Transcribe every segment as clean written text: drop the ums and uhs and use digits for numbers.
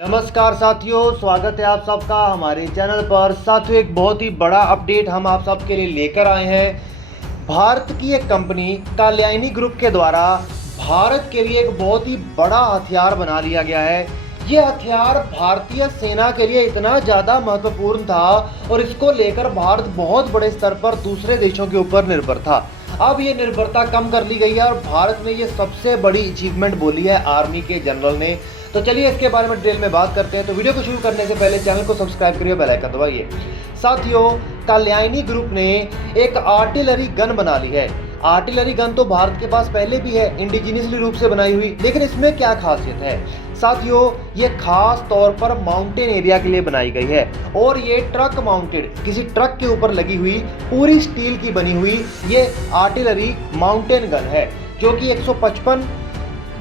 नमस्कार साथियों, स्वागत है आप सबका हमारे चैनल पर। साथियों, एक बहुत ही बड़ा अपडेट हम आप सबके लिए लेकर आए हैं। भारत की एक कंपनी कात्यायनी ग्रुप के द्वारा भारत के लिए एक बहुत ही बड़ा हथियार बना लिया गया है। ये हथियार भारतीय सेना के लिए इतना ज़्यादा महत्वपूर्ण था और इसको लेकर भारत बहुत बड़े स्तर पर दूसरे देशों के ऊपर निर्भर था। अब ये निर्भरता कम कर ली गई है और भारत में ये सबसे बड़ी अचीवमेंट बोली है आर्मी के जनरल ने। तो चलिए इसके बारे में डिटेल में बात करते हैं। तो वीडियो को शुरू करने से पहले चैनल को सब्सक्राइब करिए, बेल आइकन दबाइए। साथियों, कात्यायनी ग्रुप ने एक आर्टिलरी गन बना ली है। आर्टिलरी गन तो भारत के पास पहले भी है, इंडिजिनियसली रूप से बनाई हुई, लेकिन इसमें क्या खासियत है साथियों, ये खास तौर पर माउंटेन एरिया के लिए बनाई गई है और ये ट्रक माउंटेड, किसी ट्रक के ऊपर लगी हुई पूरी स्टील की बनी हुई ये आर्टिलरी माउंटेन गन है, जो कि 155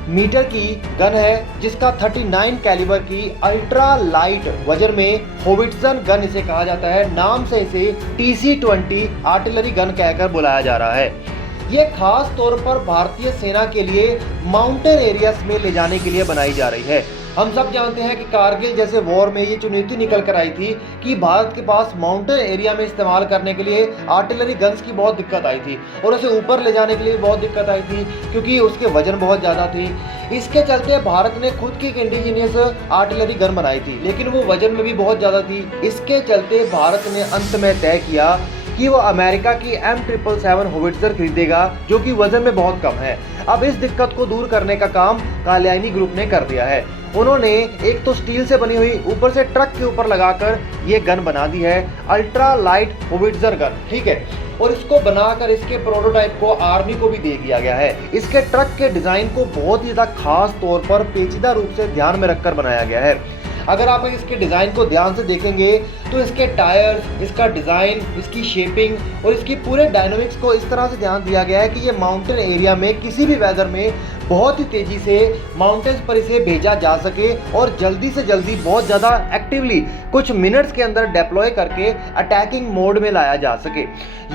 मीटर की गन है, जिसका 39 कैलिबर की अल्ट्रा लाइट वजन में होविट्जन गन इसे कहा जाता है। नाम से इसे TC-20 आर्टिलरी गन कहकर बुलाया जा रहा है। ये खास तौर पर भारतीय सेना के लिए माउंटेन एरियाज में ले जाने के लिए बनाई जा रही है। हम सब जानते हैं कि कारगिल जैसे वॉर में ये चुनौती निकल कर आई थी कि भारत के पास माउंटेन एरिया में इस्तेमाल करने के लिए आर्टिलरी गन्स की बहुत दिक्कत आई थी और उसे ऊपर ले जाने के लिए बहुत दिक्कत आई थी, क्योंकि उसके वजन बहुत ज़्यादा थी। इसके चलते भारत ने खुद की एक इंडिजीनियस आर्टिलरी गन बनाई थी, लेकिन वो वजन में भी बहुत ज़्यादा थी। इसके चलते भारत ने अंत में तय किया कि वो अमेरिका की M777 होविट्जर खरीदेगा, जो कि वजन में बहुत कम है। अब इस दिक्कत को दूर करने का काम कात्यायनी ग्रुप ने कर दिया है। उन्होंने एक तो स्टील से बनी हुई ऊपर से ट्रक के ऊपर लगाकर ये गन बना दी है, अल्ट्रा लाइट होविट्जर गन, ठीक है। और इसको बनाकर इसके प्रोटोटाइप को आर्मी को भी दे दिया गया है। इसके ट्रक के डिजाइन को बहुत ही ज़्यादा खास तौर पर पेचीदा रूप से ध्यान में रखकर बनाया गया है। अगर आप इसके डिज़ाइन को ध्यान से देखेंगे तो इसके टायर्स, इसका डिज़ाइन, इसकी शेपिंग और इसकी पूरे डायनामिक्स को इस तरह से ध्यान दिया गया है कि ये माउंटेन एरिया में किसी भी वेदर में बहुत ही तेज़ी से माउंटेन्स पर इसे भेजा जा सके और जल्दी से जल्दी बहुत ज़्यादा एक्टिवली कुछ मिनट्स के अंदर डिप्लॉय करके अटैकिंग मोड में लाया जा सके।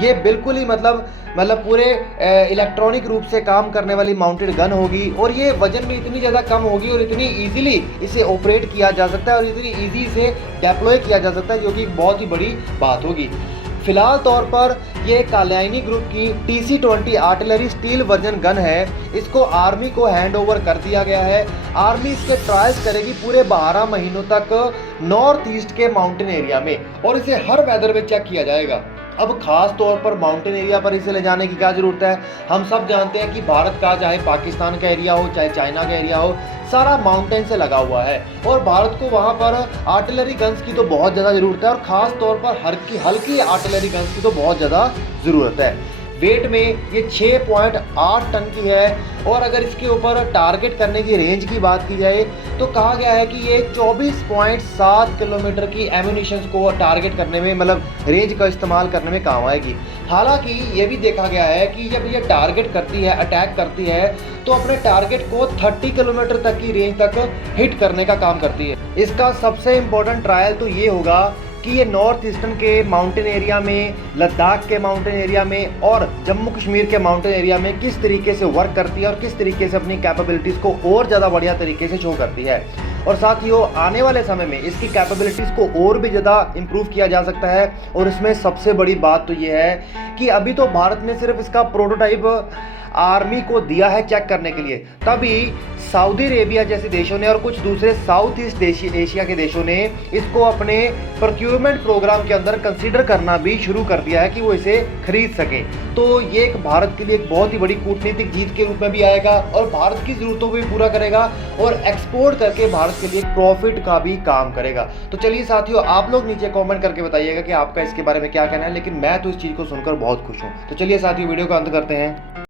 ये बिल्कुल ही मतलब पूरे इलेक्ट्रॉनिक रूप से काम करने वाली माउंटेड गन होगी और ये वजन में इतनी ज़्यादा कम होगी और इतनी ईजिली इसे ऑपरेट किया जा सकता है और इतनी ईजी इसे डिप्लॉय किया जा सकता है, जो कि एक बहुत ही बड़ी बात होगी। फिलहाल तौर पर ये कात्यायनी ग्रुप की TC-20 artillery steel version gun है। इसको आर्मी को हैंड ओवर कर दिया गया है। आर्मी इसके ट्रायल्स करेगी पूरे 12 महीनों तक नॉर्थ ईस्ट के माउंटेन एरिया में और इसे हर वेदर में चेक किया जाएगा। अब खास तौर पर माउंटेन एरिया पर इसे ले जाने की क्या ज़रूरत है। हम सब जानते हैं कि भारत का चाहे पाकिस्तान का एरिया हो चाहे चाइना का एरिया हो, सारा माउंटेन से लगा हुआ है और भारत को वहाँ पर आर्टिलरी गन्स की तो बहुत ज़्यादा ज़रूरत है और ख़ास तौर पर हल्की आर्टिलरी गन्स की तो बहुत ज़्यादा ज़रूरत है। वेट में ये 6.8 टन की है और अगर इसके ऊपर टारगेट करने की रेंज की बात की जाए तो कहा गया है कि ये 24.7 किलोमीटर की एम्यूनिशंस को टारगेट करने में, मतलब रेंज का इस्तेमाल करने में काम आएगी। हालांकि ये भी देखा गया है कि जब ये टारगेट करती है, अटैक करती है, तो अपने टारगेट को 30 किलोमीटर तक की रेंज तक हिट करने का काम करती है। इसका सबसे इम्पोर्टेंट ट्रायल तो ये होगा कि ये नॉर्थ ईस्टर्न के माउंटेन एरिया में, लद्दाख के माउंटेन एरिया में और जम्मू कश्मीर के माउंटेन एरिया में किस तरीके से वर्क करती है और किस तरीके से अपनी कैपेबिलिटीज़ को और ज़्यादा बढ़िया तरीके से शो करती है। और साथियों, आने वाले समय में इसकी कैपेबिलिटीज़ को और भी ज़्यादा इम्प्रूव किया जा सकता है और इसमें सबसे बड़ी बात तो ये है कि अभी तो भारत ने सिर्फ इसका प्रोटोटाइप आर्मी को दिया है चेक करने के लिए, तभी सऊदी अरेबिया जैसे देशों ने और कुछ दूसरे साउथ ईस्ट एशिया के देशों ने इसको अपने प्रोक्योरमेंट प्रोग्राम के अंदर कंसीडर करना भी शुरू कर दिया है कि वो इसे खरीद सकें। तो ये एक भारत के लिए एक बहुत ही बड़ी कूटनीतिक जीत के रूप में भी आएगा और भारत की ज़रूरतों को भी पूरा करेगा और एक्सपोर्ट करके भारत के लिए प्रॉफिट का भी काम करेगा। तो चलिए साथियों, आप लोग नीचे कॉमेंट करके बताइएगा कि आपका इसके बारे में क्या कहना है, लेकिन मैं तो इस चीज़ को सुनकर बहुत खुश हूँ। तो चलिए साथियों, वीडियो का अंत करते हैं।